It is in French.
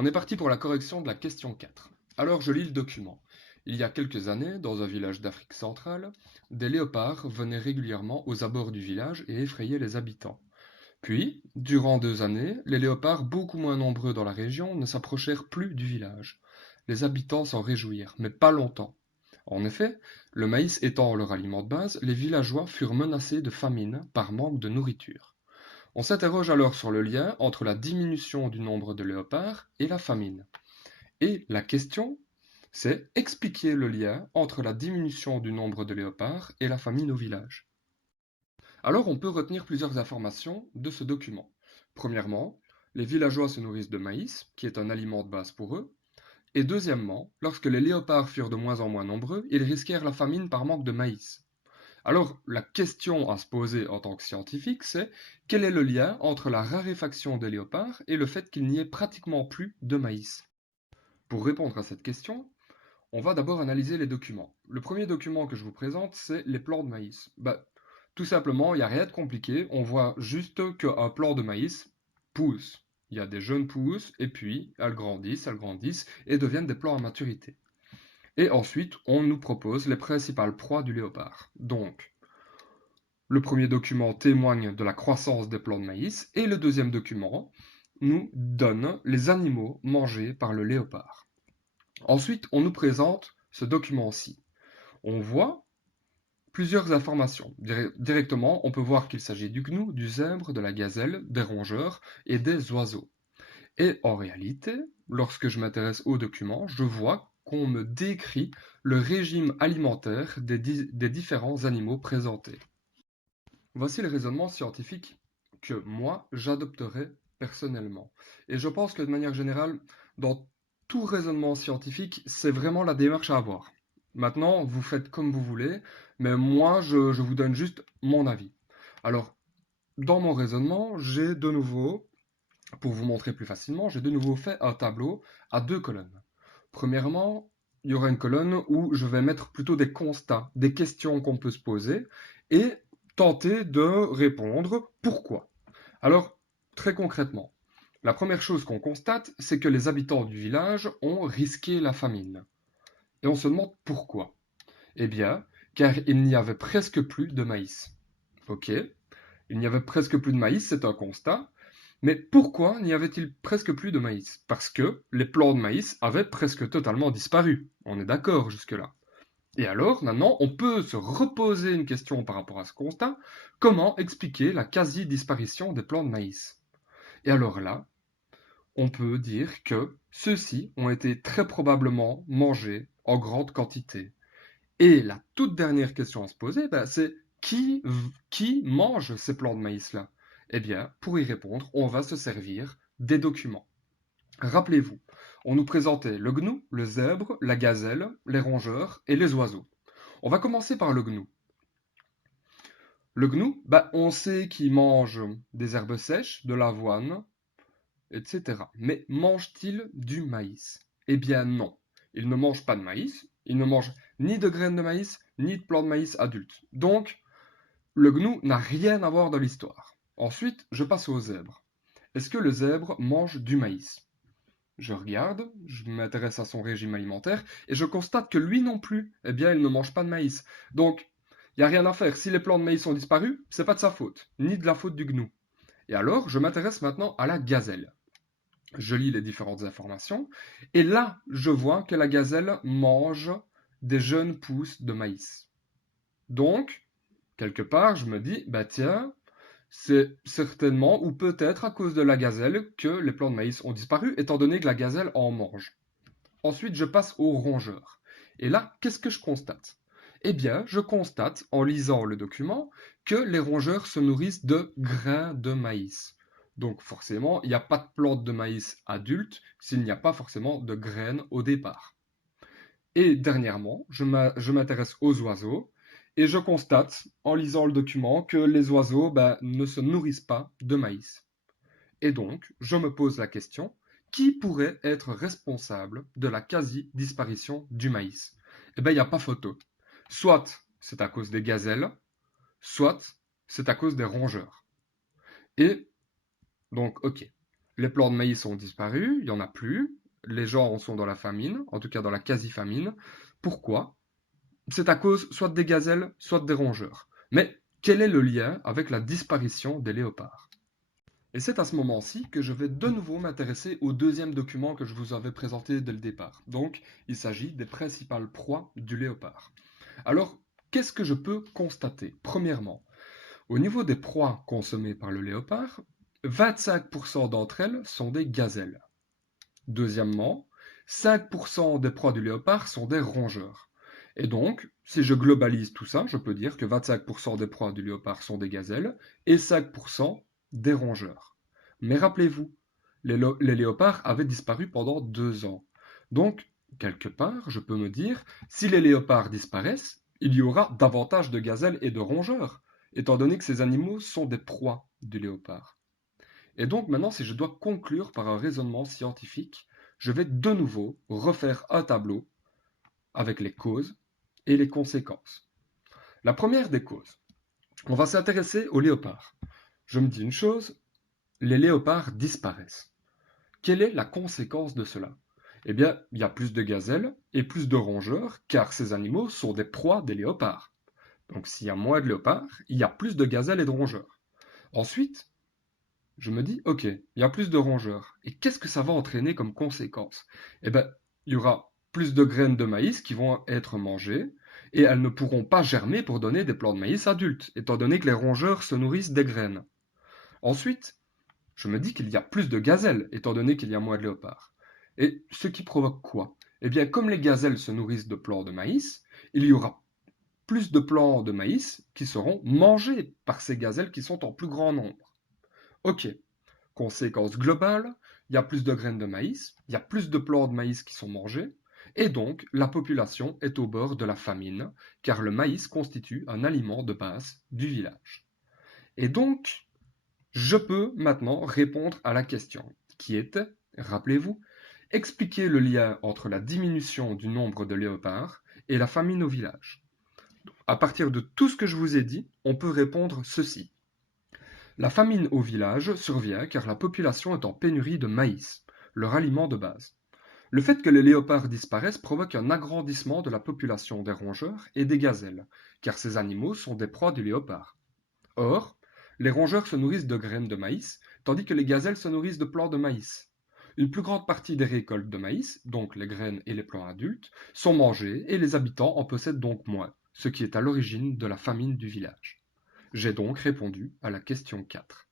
On est parti pour la correction de la question 4. Alors je lis le document. Il y a quelques années, dans un village d'Afrique centrale, des léopards venaient régulièrement aux abords du village et effrayaient les habitants. Puis, durant 2 années, les léopards beaucoup moins nombreux dans la région ne s'approchèrent plus du village. Les habitants s'en réjouirent, mais pas longtemps. En effet, le maïs étant leur aliment de base, les villageois furent menacés de famine par manque de nourriture. On s'interroge alors sur le lien entre la diminution du nombre de léopards et la famine. Et la question, c'est expliquer le lien entre la diminution du nombre de léopards et la famine au village. Alors on peut retenir plusieurs informations de ce document. Premièrement, les villageois se nourrissent de maïs, qui est un aliment de base pour eux. Et deuxièmement, lorsque les léopards furent de moins en moins nombreux, ils risquèrent la famine par manque de maïs. Alors, la question à se poser en tant que scientifique, c'est quel est le lien entre la raréfaction des léopards et le fait qu'il n'y ait pratiquement plus de maïs? Pour répondre à cette question, on va d'abord analyser les documents. Le premier document que je vous présente, c'est les plants de maïs. Tout simplement, il n'y a rien de compliqué, on voit juste qu'un plant de maïs pousse. Il y a des jeunes pousses, et puis elles grandissent, et deviennent des plants à maturité. Et ensuite, on nous propose les principales proies du léopard. Donc, le premier document témoigne de la croissance des plants de maïs et le deuxième document nous donne les animaux mangés par le léopard. Ensuite, on nous présente ce document-ci. On voit plusieurs informations. Directement, on peut voir qu'il s'agit du gnou, du zèbre, de la gazelle, des rongeurs et des oiseaux. Et en réalité, lorsque je m'intéresse au document, je vois qu'on me décrit le régime alimentaire des différents animaux présentés. Voici le raisonnement scientifique que moi, j'adopterais personnellement. Et je pense que de manière générale, dans tout raisonnement scientifique, c'est vraiment la démarche à avoir. Maintenant, vous faites comme vous voulez, mais moi, je vous donne juste mon avis. Alors, dans mon raisonnement, j'ai de nouveau, pour vous montrer plus facilement, j'ai de nouveau fait un tableau à 2 colonnes. Premièrement, il y aura une colonne où je vais mettre plutôt des constats, des questions qu'on peut se poser, et tenter de répondre pourquoi. Alors, très concrètement, la première chose qu'on constate, c'est que les habitants du village ont risqué la famine. Et on se demande pourquoi. Eh bien, car il n'y avait presque plus de maïs. Ok, il n'y avait presque plus de maïs, c'est un constat. Mais pourquoi n'y avait-il presque plus de maïs? Parce que les plants de maïs avaient presque totalement disparu. On est d'accord jusque-là. Et alors, maintenant, on peut se reposer une question par rapport à ce constat. Comment expliquer la quasi-disparition des plants de maïs? Et alors là, on peut dire que ceux-ci ont été très probablement mangés en grande quantité. Et la toute dernière question à se poser, c'est qui mange ces plants de maïs-là? Eh bien, pour y répondre, on va se servir des documents. Rappelez-vous, on nous présentait le gnou, le zèbre, la gazelle, les rongeurs et les oiseaux. On va commencer par le gnou. Le gnou, on sait qu'il mange des herbes sèches, de l'avoine, etc. Mais mange-t-il du maïs? Eh bien non. Il ne mange pas de maïs, il ne mange ni de graines de maïs, ni de plants de maïs adultes. Donc, le gnou n'a rien à voir dans l'histoire. Ensuite, je passe au zèbre. Est-ce que le zèbre mange du maïs? Je regarde, je m'intéresse à son régime alimentaire, et je constate que lui non plus, eh bien, il ne mange pas de maïs. Donc, il n'y a rien à faire. Si les plants de maïs ont disparu, c'est pas de sa faute, ni de la faute du gnou. Et alors, je m'intéresse maintenant à la gazelle. Je lis les différentes informations, et là, je vois que la gazelle mange des jeunes pousses de maïs. Donc, quelque part, je me dis, tiens, c'est certainement ou peut-être à cause de la gazelle que les plants de maïs ont disparu, étant donné que la gazelle en mange. Ensuite, je passe aux rongeurs. Et là, qu'est-ce que je constate? Eh bien, je constate, en lisant le document, que les rongeurs se nourrissent de grains de maïs. Donc forcément, il n'y a pas de plante de maïs adulte s'il n'y a pas forcément de graines au départ. Et dernièrement, je m'intéresse aux oiseaux et je constate, en lisant le document, que les oiseaux ne se nourrissent pas de maïs. Et donc, je me pose la question, qui pourrait être responsable de la quasi-disparition du maïs? Eh bien, il n'y a pas photo. Soit c'est à cause des gazelles, soit c'est à cause des rongeurs. Et donc, ok. Les plants de maïs ont disparu, il n'y en a plus, les gens sont dans la famine, en tout cas dans la quasi-famine. Pourquoi? C'est à cause soit des gazelles, soit des rongeurs. Mais quel est le lien avec la disparition des léopards? Et c'est à ce moment-ci que je vais de nouveau m'intéresser au deuxième document que je vous avais présenté dès le départ. Donc, il s'agit des principales proies du léopard. Alors, qu'est-ce que je peux constater? Premièrement, au niveau des proies consommées par le léopard, 25% d'entre elles sont des gazelles. Deuxièmement, 5% des proies du léopard sont des rongeurs. Et donc, si je globalise tout ça, je peux dire que 25% des proies du léopard sont des gazelles et 5% des rongeurs. Mais rappelez-vous, les léopards avaient disparu pendant 2 ans. Donc, quelque part, je peux me dire, si les léopards disparaissent, il y aura davantage de gazelles et de rongeurs, étant donné que ces animaux sont des proies du léopard. Et donc maintenant, si je dois conclure par un raisonnement scientifique, je vais de nouveau refaire un tableau avec les causes et les conséquences. La première des causes, on va s'intéresser aux léopards. Je me dis une chose, les léopards disparaissent. Quelle est la conséquence de cela? Eh bien, il y a plus de gazelles et plus de rongeurs, car ces animaux sont des proies des léopards. Donc s'il y a moins de léopards, il y a plus de gazelles et de rongeurs. Ensuite, je me dis, ok, il y a plus de rongeurs. Et qu'est-ce que ça va entraîner comme conséquence? Eh bien, il y aura plus de graines de maïs qui vont être mangées, et elles ne pourront pas germer pour donner des plants de maïs adultes, étant donné que les rongeurs se nourrissent des graines. Ensuite, je me dis qu'il y a plus de gazelles, étant donné qu'il y a moins de léopards. Et ce qui provoque quoi? Eh bien, comme les gazelles se nourrissent de plants de maïs, il y aura plus de plants de maïs qui seront mangés par ces gazelles qui sont en plus grand nombre. Ok, conséquence globale, il y a plus de graines de maïs, il y a plus de plants de maïs qui sont mangés, et donc la population est au bord de la famine, car le maïs constitue un aliment de base du village. Et donc, je peux maintenant répondre à la question, qui était, rappelez-vous, expliquer le lien entre la diminution du nombre de léopards et la famine au village. À partir de tout ce que je vous ai dit, on peut répondre ceci. La famine au village survient car la population est en pénurie de maïs, leur aliment de base. Le fait que les léopards disparaissent provoque un agrandissement de la population des rongeurs et des gazelles, car ces animaux sont des proies du léopard. Or, les rongeurs se nourrissent de graines de maïs, tandis que les gazelles se nourrissent de plants de maïs. Une plus grande partie des récoltes de maïs, donc les graines et les plants adultes, sont mangées et les habitants en possèdent donc moins, ce qui est à l'origine de la famine du village. J'ai donc répondu à la question 4.